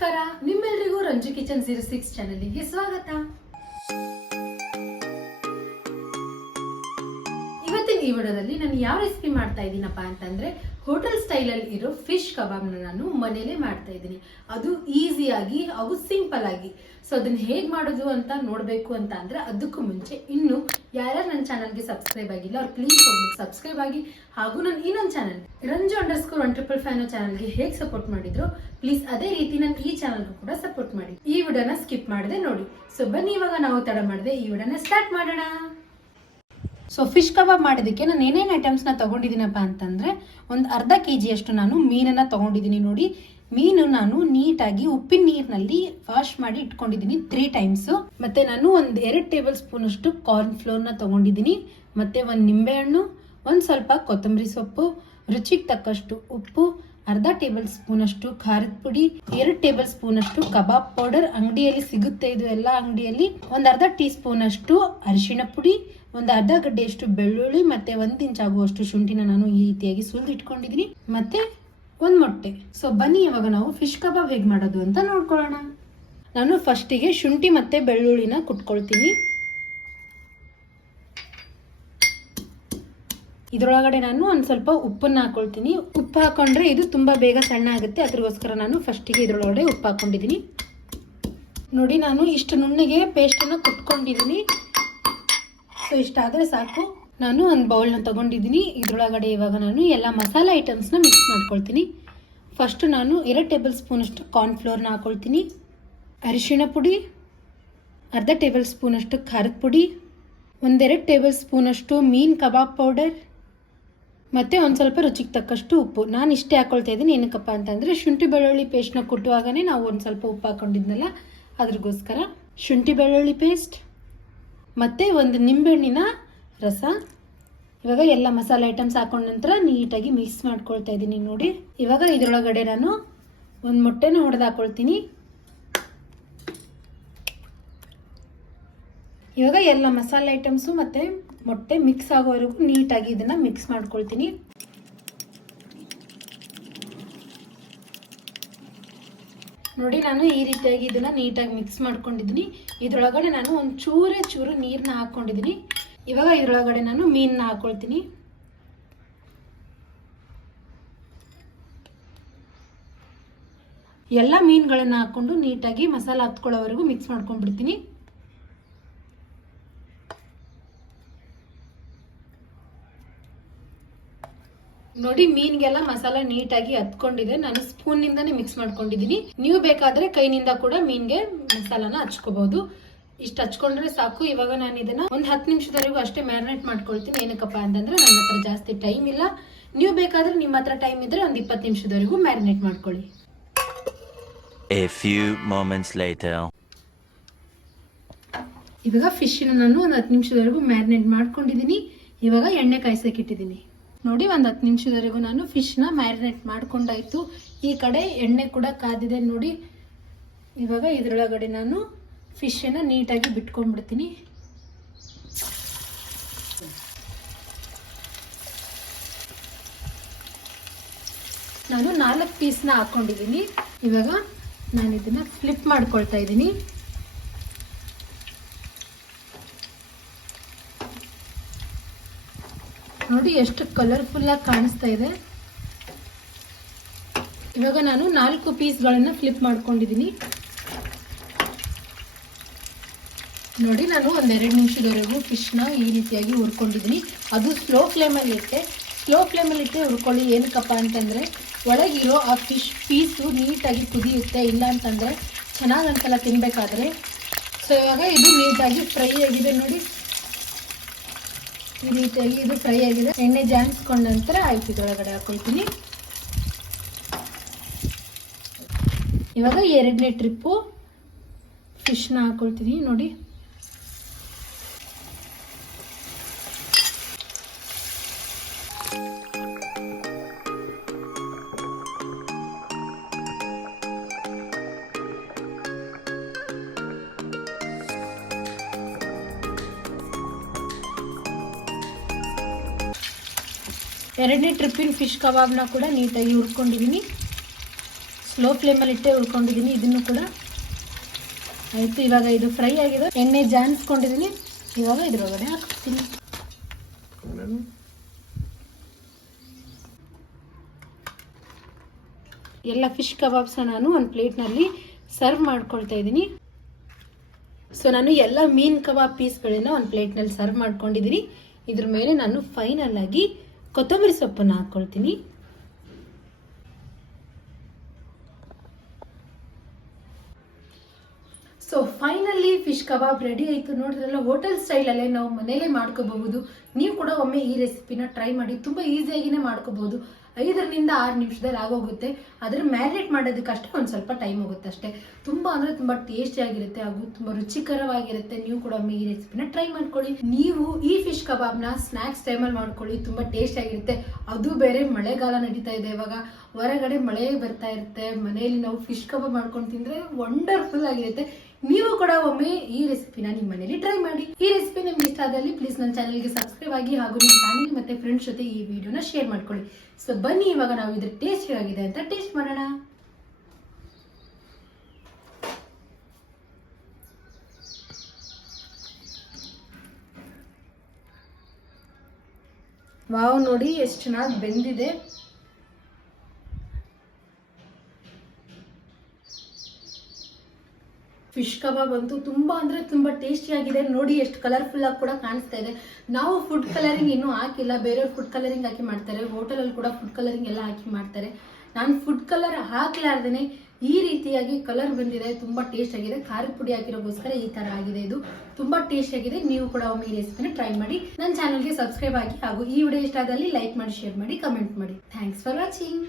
ನಮಸ್ಕಾರ, ನಿಮ್ಮೆಲ್ಲರಿಗೂ ರಂಜು ಕಿಚನ್ 06 ಚಾನೆಲ್ಗೆ ಸ್ವಾಗತ. ಇವತ್ತಿನ ಈ ವಿಡಿಯೋದಲ್ಲಿ ನಾನು ಯಾವ ರೆಸಿಪಿ ಮಾಡ್ತಾ ಇದ್ದೀನಪ್ಪ ಅಂತಂದ್ರೆ ಹೋಟೆಲ್ ಸ್ಟೈಲ್ ಅಲ್ಲಿ ಇರೋ ಫಿಶ್ ಕಬಾಬ್ನ ನಾನು ಮನೇಲೆ ಮಾಡ್ತಾ ಇದ್ದೀನಿ. ಅದು ಈಸಿಯಾಗಿ ಹಾಗೂ ಸಿಂಪಲ್ ಆಗಿ. ಸೊ ಅದನ್ನ ಹೇಗ್ ಮಾಡೋದು ಅಂತ ನೋಡ್ಬೇಕು ಅಂತ ಅಂದ್ರೆ ಅದಕ್ಕೂ ಮುಂಚೆ ಇನ್ನು ಯಾರ್ಯಾರು ನನ್ನ ಚಾನಲ್ಗೆ ಸಬ್ಸ್ಕ್ರೈಬ್ ಆಗಿಲ್ಲ ಅವ್ರು ಪ್ಲೀಸ್ ಹೋಗ್ಬಿಟ್ಟು ಸಬ್ಸ್ಕ್ರೈಬ್ ಆಗಿ, ಹಾಗೂ ನನ್ನ ಇನ್ನೊಂದು ಚಾನಲ್ ರಂಜು_155 ಚಾನಲ್ಗೆ ಹೇಗೆ ಸಪೋರ್ಟ್ ಮಾಡಿದ್ರು ಪ್ಲೀಸ್ ಅದೇ ರೀತಿ ನನ್ನ ಈ ಚಾನಲ್ಗೂ ಕೂಡ ಸಪೋರ್ಟ್ ಮಾಡಿ. ಈ ವಿಡಿಯೋನ ಸ್ಕಿಪ್ ಮಾಡದೆ ನೋಡಿ. ಸೊ ಬನ್ನಿ ಇವಾಗ ನಾವು ತಡ ಮಾಡದೆ ಈ ವಿಡಿಯೋನ ಸ್ಟಾರ್ಟ್ ಮಾಡೋಣ. ಸೊ ಫಿಶ್ ಕಬಾಬ್ ಮಾಡೋದಕ್ಕೆ ನಾನು ಏನೇನು ಐಟಮ್ಸ್ನ ತೊಗೊಂಡಿದ್ದೀನಪ್ಪ ಅಂತಂದರೆ ಒಂದು ಅರ್ಧ kg ಅಷ್ಟು ನಾನು ಮೀನನ್ನು ತೊಗೊಂಡಿದ್ದೀನಿ. ನೋಡಿ, ಮೀನು ನಾನು ನೀಟಾಗಿ ಉಪ್ಪಿನ ನೀರಿನಲ್ಲಿ ವಾಶ್ ಮಾಡಿ ಇಟ್ಕೊಂಡಿದ್ದೀನಿ 3 ಟೈಮ್ಸು. ಮತ್ತು ನಾನು ಒಂದು 2 ಟೇಬಲ್ ಸ್ಪೂನ್ ಅಷ್ಟು ಕಾರ್ನ್ ಫ್ಲೋರ್ನ ತೊಗೊಂಡಿದ್ದೀನಿ. ಮತ್ತು ಒಂದು ನಿಂಬೆಹಣ್ಣು, ಒಂದು ಸ್ವಲ್ಪ ಕೊತ್ತಂಬರಿ ಸೊಪ್ಪು, ರುಚಿಗೆ ತಕ್ಕಷ್ಟು ಉಪ್ಪು, ಅರ್ಧ ಟೇಬಲ್ ಸ್ಪೂನ್ ಅಷ್ಟು ಖಾರದ ಪುಡಿ, 2 ಟೇಬಲ್ ಸ್ಪೂನ್ ಅಷ್ಟು ಕಬಾಬ್ ಪೌಡರ್, ಅಂಗಡಿಯಲ್ಲಿ ಸಿಗುತ್ತೆ ಇದು ಎಲ್ಲ ಅಂಗಡಿಯಲ್ಲಿ, ಒಂದು ಅರ್ಧ ಟೀ ಸ್ಪೂನ್ ಅಷ್ಟು ಅರಿಶಿಣ ಪುಡಿ, ಒಂದು ಅರ್ಧ ಗಡ್ಡೆಯಷ್ಟು ಬೆಳ್ಳುಳ್ಳಿ, ಮತ್ತೆ 1 ಇಂಚ್ ಆಗುವಷ್ಟು ಶುಂಠಿನ ನಾನು ಈ ರೀತಿಯಾಗಿ ಸುಲಿದು ಇಟ್ಕೊಂಡಿದ್ದೀನಿ, ಮತ್ತೆ ಒಂದು ಮೊಟ್ಟೆ. ಸೊ ಬನ್ನಿ ಇವಾಗ ನಾವು ಫಿಶ್ ಕಬಾಬ್ ಹೇಗೆ ಮಾಡೋದು ಅಂತ ನೋಡ್ಕೊಳ್ಳೋಣ. ನಾನು ಫಸ್ಟಿಗೆ ಶುಂಠಿ ಮತ್ತೆ ಬೆಳ್ಳುಳ್ಳಿನ ಕುಟ್ಕೊಳ್ತೀನಿ. ಇದರೊಳಗಡೆ ನಾನು ಒಂದು ಸ್ವಲ್ಪ ಉಪ್ಪನ್ನ ಹಾಕೊಳ್ತೀನಿ. ಉಪ್ಪು ಹಾಕೊಂಡ್ರೆ ಇದು ತುಂಬಾ ಬೇಗ ಸಣ್ಣ ಆಗುತ್ತೆ, ಅದ್ರಗೋಸ್ಕರ ನಾನು ಫಸ್ಟಿಗೆ ಇದರೊಳಗಡೆ ಉಪ್ಪು ಹಾಕೊಂಡಿದ್ದೀನಿ. ನೋಡಿ, ನಾನು ಇಷ್ಟು ನುಣ್ಣಗೆ ಪೇಸ್ಟನ್ನು ಕುಟ್ಕೊಂಡಿದ್ದೀನಿ. ಸೊ ಇಷ್ಟಾದರೆ ಸಾಕು. ನಾನು ಒಂದು ಬೌಲ್ನ ತೊಗೊಂಡಿದ್ದೀನಿ. ಇದರೊಳಗಡೆ ಇವಾಗ ನಾನು ಎಲ್ಲ ಮಸಾಲೆ ಐಟಮ್ಸ್ನ ಮಿಕ್ಸ್ ಮಾಡ್ಕೊಳ್ತೀನಿ. ಫಸ್ಟು ನಾನು 2 ಟೇಬಲ್ ಸ್ಪೂನ್ ಅಷ್ಟು ಕಾರ್ನ್ಫ್ಲೋರ್ನ ಹಾಕೊಳ್ತೀನಿ, ಅರಿಶಿಣ ಪುಡಿ, ಅರ್ಧ ಟೇಬಲ್ ಸ್ಪೂನ್ ಅಷ್ಟು ಖಾರದ ಪುಡಿ, 1-2 ಟೇಬಲ್ ಸ್ಪೂನ್ ಅಷ್ಟು ಮೀನು ಕಬಾಬ್ ಪೌಡರ್, ಮತ್ತು ಒಂದು ಸ್ವಲ್ಪ ರುಚಿಗೆ ತಕ್ಕಷ್ಟು ಉಪ್ಪು. ನಾನು ಇಷ್ಟೇ ಹಾಕೊಳ್ತಾ ಇದ್ದೀನಿ. ಏನಕ್ಕಪ್ಪ ಅಂತಂದರೆ ಶುಂಠಿ ಬೆಳ್ಳುಳ್ಳಿ ಪೇಸ್ಟ್ನ ಕುಟ್ಟುವಾಗನೇ ನಾವು ಒಂದು ಸ್ವಲ್ಪ ಉಪ್ಪು ಹಾಕೊಂಡಿದ್ನಲ್ಲ, ಅದ್ರಗೋಸ್ಕರ. ಶುಂಠಿ ಬೆಳ್ಳುಳ್ಳಿ ಪೇಸ್ಟ್ ಮತ್ತು ಒಂದು ನಿಂಬೆಹಣ್ಣಿನ ರಸ. ಇವಾಗ ಎಲ್ಲ ಮಸಾಲೆ ಐಟಮ್ಸ್ ಹಾಕೊಂಡ ನಂತರ ನೀಟಾಗಿ ಮಿಕ್ಸ್ ಮಾಡ್ಕೊಳ್ತಾ ಇದ್ದೀನಿ. ನೋಡಿ, ಇವಾಗ ಇದರೊಳಗಡೆ ನಾನು ಒಂದು ಮೊಟ್ಟೆನ ಹೊಡೆದು ಹಾಕೊಳ್ತೀನಿ. ಇವಾಗ ಎಲ್ಲ ಮಸಾಲೆ ಐಟಮ್ಸು ಮತ್ತು ಮೊಟ್ಟೆ ಮಿಕ್ಸ್ ಆಗೋವರೆಗೂ ನೀಟಾಗಿ ಇದನ್ನು ಮಿಕ್ಸ್ ಮಾಡ್ಕೊಳ್ತೀನಿ. ನೋಡಿ, ನಾನು ಈ ರೀತಿಯಾಗಿ ಇದನ್ನು ನೀಟಾಗಿ ಮಿಕ್ಸ್ ಮಾಡ್ಕೊಂಡಿದ್ದೀನಿ. ಇದರೊಳಗಡೆ ನಾನು ಒಂದು ಚೂರು ನೀರನ್ನ ಹಾಕ್ಕೊಂಡಿದ್ದೀನಿ. ಇವಾಗ ಇದರೊಳಗಡೆ ನಾನು ಮೀನನ್ನ ಹಾಕ್ಕೊಳ್ತೀನಿ. ಎಲ್ಲ ಮೀನುಗಳನ್ನ ಹಾಕ್ಕೊಂಡು ನೀಟಾಗಿ ಮಸಾಲೆ ಹತ್ಕೊಳ್ಳೋವರೆಗೂ ಮಿಕ್ಸ್ ಮಾಡ್ಕೊಂಡ್ಬಿಡ್ತೀನಿ. ನೋಡಿ, ಮೀನಿಗೆಲ್ಲ ಮಸಾಲೆ ನೀಟಾಗಿ ಹತ್ಕೊಂಡಿದೆ. ನಾನು ಸ್ಪೂನ್ನಿಂದಾನೇ ಮಿಕ್ಸ್ ಮಾಡ್ಕೊಂಡಿದ್ದೀನಿ. ನೀವು ಬೇಕಾದರೆ ಕೈನಿಂದ ಕೂಡ ಮೀನಿಗೆ ಮಸಾಲಾನ ಹಚ್ಕೋಬಹುದು. ಇಷ್ಟು ಹಚ್ಕೊಂಡ್ರೆ ಸಾಕು. ಇವಾಗ ನಾನು ಇದನ್ನ ಒಂದು 10 ನಿಮಿಷದವರೆಗೂ ಅಷ್ಟೇ ಮ್ಯಾರಿನೇಟ್ ಮಾಡ್ಕೊಳ್ತೀನಿ. ಏನಕ್ಕಪ್ಪ ಅಂತಂದ್ರೆ ನನ್ನ ಹತ್ರ ಜಾಸ್ತಿ ಟೈಮ್ ಇಲ್ಲ. ನೀವು ಬೇಕಾದ್ರೆ ನಿಮ್ಮ ಹತ್ರ ಟೈಮ್ ಇದ್ರೆ ಒಂದು 20 ನಿಮಿಷದವರೆಗೂ ಮ್ಯಾರಿನೇಟ್ ಮಾಡ್ಕೊಳ್ಳಿ. A few moments later. ಇವಾಗ ಫಿಶ್ನ ನಾನು ಒಂದು 10 ನಿಮಿಷದವರೆಗೂ ಮ್ಯಾರಿನೇಟ್ ಮಾಡ್ಕೊಂಡಿದ್ದೀನಿ. ಇವಾಗ ಎಣ್ಣೆ ಕಾಯಿಸಕ್ಕೆ ಇಟ್ಟಿದ್ದೀನಿ. ನೋಡಿ, ಒಂದು 10 ನಿಮಿಷದವರೆಗೂ ನಾನು ಫಿಶ್ನ ಮ್ಯಾರಿನೇಟ್ ಮಾಡ್ಕೊಂಡಾಯ್ತು. ಈ ಕಡೆ ಎಣ್ಣೆ ಕೂಡ ಕಾದಿದೆ. ನೋಡಿ, ಇವಾಗ ಇದರೊಳಗಡೆ ನಾನು ಫಿಶನ್ನು ನೀಟಾಗಿ ಬಿಟ್ಕೊಂಡ್ಬಿಡ್ತೀನಿ. ನಾನು 4 ಪೀಸ್ನ ಹಾಕ್ಕೊಂಡಿದ್ದೀನಿ. ಇವಾಗ ನಾನು ಇದನ್ನು ಫ್ಲಿಪ್ ಮಾಡ್ಕೊಳ್ತಾ ಇದ್ದೀನಿ. ನೋಡಿ, ಎಷ್ಟು ಕಲರ್ಫುಲ್ಲಾಗಿ ಕಾಣಿಸ್ತಾ ಇದೆ. ಇವಾಗ ನಾನು 4 ಪೀಸ್ಗಳನ್ನು ಫ್ಲಿಪ್ ಮಾಡ್ಕೊಂಡಿದ್ದೀನಿ. ನೋಡಿ, ನಾನು ಒಂದು 2 ನಿಮಿಷದವರೆಗೂ ಫಿಶ್ನ ಈ ರೀತಿಯಾಗಿ ಹುರ್ಕೊಂಡಿದ್ದೀನಿ. ಅದು ಸ್ಲೋ ಫ್ಲೇಮಲ್ಲಿ ಇಟ್ಟೆ ಹುರ್ಕೊಳ್ಳಿ. ಏನಕ್ಕಪ್ಪ ಅಂತಂದರೆ ಒಳಗಿರೋ ಆ ಫಿಶ್ ಪೀಸು ನೀಟಾಗಿ ಕುದಿಯುತ್ತೆ. ಇಲ್ಲ ಅಂತಂದರೆ ಚೆನ್ನಾಗಿ ಅನ್ಸಲ್ಲ ತಿನ್ನಬೇಕಾದ್ರೆ. ಸೊ ಇವಾಗ ಇದು ನೀಟಾಗಿ ಫ್ರೈ ಆಗಿದೆ. ನೋಡಿ, ಈ ರೀತಿಯಾಗಿ ಇದು ಫ್ರೈ ಆಗಿದೆ. ಎಣ್ಣೆ ಜಾನ್ಸ್ಕೊಂಡ ನಂತರ ಆಯ್ತು, ಇದರೊಳಗಡೆ ಹಾಕೊಳ್ತೀನಿ. ಇವಾಗ 2ನೇ ಟ್ರಿಪ್ಪು ಫಿಶ್ನ ಹಾಕೊಳ್ತೀನಿ. ನೋಡಿ, ಎರಡನೇ ಟ್ರಿಪ್ಪಿನ ಫಿಶ್ ಕಬಾಬ್ನ ಕೂಡ ನೀಟಾಗಿ ಹುರ್ಕೊಂಡಿದ್ದೀನಿ. ಸೊ ಸ್ಲೋ ಫ್ಲೇಮಲ್ಲಿ ಇಟ್ಟೆ ಉಳ್ಕೊಂಡಿದ್ದೀನಿ. ಇದನ್ನು ಕೂಡ ಆಯಿತು. ಇವಾಗ ಇದು ಫ್ರೈ ಆಗಿದೆ, ಎಣ್ಣೆ ಜಾನ್ಸ್ಕೊಂಡಿದ್ದೀನಿ. ಇವಾಗ ಇದ್ರೊಳಗಡೆ ಹಾಕ್ತೀನಿ. ಎಲ್ಲ ಫಿಶ್ ಕಬಾಬ್ಸ್ನ ನಾನು ಒಂದು ಪ್ಲೇಟ್ನಲ್ಲಿ ಸರ್ವ್ ಮಾಡ್ಕೊಳ್ತಾ ಇದ್ದೀನಿ. ಸೊ ನಾನು ಎಲ್ಲ ಮೀನ್ ಕಬಾಬ್ ಪೀಸ್ಗಳನ್ನ ಒಂದು ಪ್ಲೇಟ್ನಲ್ಲಿ ಸರ್ವ್ ಮಾಡ್ಕೊಂಡಿದ್ದೀನಿ. ಇದ್ರ ಮೇಲೆ ನಾನು ಫೈನಲ್ ಆಗಿ ಕೊತ್ತಂಬರಿ ಸೊಪ್ಪನ್ನು ಹಾಕ್ಕೊಳ್ತೀನಿ. So finally fish kebab ready ಆಯಿತು. ನೋಡಿದ್ರಲ್ಲ, ಹೋಟೆಲ್ ಸ್ಟೈಲಲ್ಲೇ ನಾವು ಮನೇಲೇ ಮಾಡ್ಕೋಬಹುದು. ನೀವು ಕೂಡ ಒಮ್ಮೆ ಈ ರೆಸಿಪಿನ ಟ್ರೈ ಮಾಡಿ. ತುಂಬ ಈಸಿಯಾಗಿನೇ ಮಾಡ್ಕೋಬಹುದು. 5ರಿಂದ 6 ನಿಮಿಷದಲ್ಲಿ ಆಗೋಗುತ್ತೆ. ಆದರೆ ಮ್ಯಾರಿನೇಟ್ ಮಾಡೋದಕ್ಕಷ್ಟೇ ಒಂದು ಸ್ವಲ್ಪ ಟೈಮ್ ಹೋಗುತ್ತೆ ಅಷ್ಟೇ. ತುಂಬ ಅಂದರೆ ತುಂಬ ಟೇಸ್ಟಿಯಾಗಿರುತ್ತೆ ಹಾಗೂ ತುಂಬ ರುಚಿಕರವಾಗಿರುತ್ತೆ. ನೀವು ಕೂಡ ಒಮ್ಮೆ ಈ ರೆಸಿಪಿನ ಟ್ರೈ ಮಾಡ್ಕೊಳ್ಳಿ. ನೀವು ಈ ಫಿಶ್ ಕಬಾಬ್ನ ಸ್ನ್ಯಾಕ್ಸ್ ಟೈಮಲ್ಲಿ ಮಾಡ್ಕೊಳ್ಳಿ, ತುಂಬ ಟೇಸ್ಟಿಯಾಗಿರುತ್ತೆ. ಅದು ಬೇರೆ ಮಳೆಗಾಲ ನಡೀತಾ ಇದೆ ಇವಾಗ, ಹೊರಗಡೆ ಮಳೆ ಬರ್ತಾ ಇರುತ್ತೆ. ಮನೆಯಲ್ಲಿ ನಾವು ಫಿಶ್ ಕಬಾಬ್ ಮಾಡ್ಕೊಂಡು ತಿಂದರೆ ವಂಡರ್ಫುಲ್ ಆಗಿರುತ್ತೆ. ನೀವು ಕೂಡ ಒಮ್ಮೆ ಈ ರೆಸಿಪಿನ ನಿಮ್ಮ ಮನೇಲಿ ಟ್ರೈ ಮಾಡಿ. ಈ ರೆಸಿಪಿ ನಿಮ್ಗೆ ಇಷ್ಟ ಆದಲ್ಲಿ ಪ್ಲೀಸ್ ನನ್ನ ಚಾನಲ್ಗೆ ಸಬ್ಸ್ಕ್ರೈಬ್ ಆಗಿ ಹಾಗೂ ನಿಮ್ಮ ಫ್ಯಾಮಿಲಿ ಮತ್ತೆ ಫ್ರೆಂಡ್ಸ್ ಜೊತೆ ಈ ವಿಡಿಯೋನ ಶೇರ್ ಮಾಡ್ಕೊಳ್ಳಿ. ಸೊ ಬನ್ನಿ, ಇವಾಗ ನಾವು ಇದ್ರ ಟೇಸ್ಟ್ ಹೇಗಾಗಿದೆ ಅಂತ ಟೇಸ್ಟ್ ಮಾಡೋಣ. ವಾವ್, ನೋಡಿ ಎಷ್ಟು ಚೆನ್ನಾಗಿ ಬೆಂದಿದೆ. ಫಿಶ್ ಕಬಾಬ್ ಅಂತೂ ತುಂಬ ಅಂದರೆ ತುಂಬ ಟೇಸ್ಟಿಯಾಗಿದೆ. ನೋಡಿ ಎಷ್ಟು ಕಲರ್ಫುಲ್ ಆಗಿ ಕೂಡ ಕಾಣಿಸ್ತಾ ಇದೆ. ನಾವು ಫುಡ್ ಕಲರಿಂಗ್ ಇನ್ನೂ ಹಾಕಿಲ್ಲ, ಬೇರೆಯವ್ರು ಫುಡ್ ಕಲರಿಂಗ್ ಹಾಕಿ ಮಾಡ್ತಾರೆ. ಹೋಟೆಲಲ್ಲಿ ಕೂಡ ಫುಡ್ ಕಲರಿಂಗ್ ಎಲ್ಲ ಹಾಕಿ ಮಾಡ್ತಾರೆ. ನಾನು ಫುಡ್ ಕಲರ್ ಹಾಕ್ಲಾರ್ದೇ ಈ ರೀತಿಯಾಗಿ ಕಲರ್ ಬಂದಿದೆ. ತುಂಬ ಟೇಸ್ಟ್ ಆಗಿದೆ. ಖಾರದ ಪುಡಿ ಹಾಕಿರೋಗೋಸ್ಕರ ಈ ಥರ ಆಗಿದೆ. ಇದು ತುಂಬ ಟೇಸ್ಟ್ ಆಗಿದೆ. ನೀವು ಕೂಡ ಒಮ್ಮೆ ಈ ರೆಸಿಪಿನ ಟ್ರೈ ಮಾಡಿ. ನನ್ನ ಚಾನಲ್ಗೆ ಸಬ್ಸ್ಕ್ರೈಬ್ ಆಗಿ ಹಾಗೂ ಈ ವಿಡಿಯೋ ಇಷ್ಟ ಆದಲ್ಲಿ ಲೈಕ್ ಮಾಡಿ, ಶೇರ್ ಮಾಡಿ, ಕಮೆಂಟ್ ಮಾಡಿ. Thanks for watching.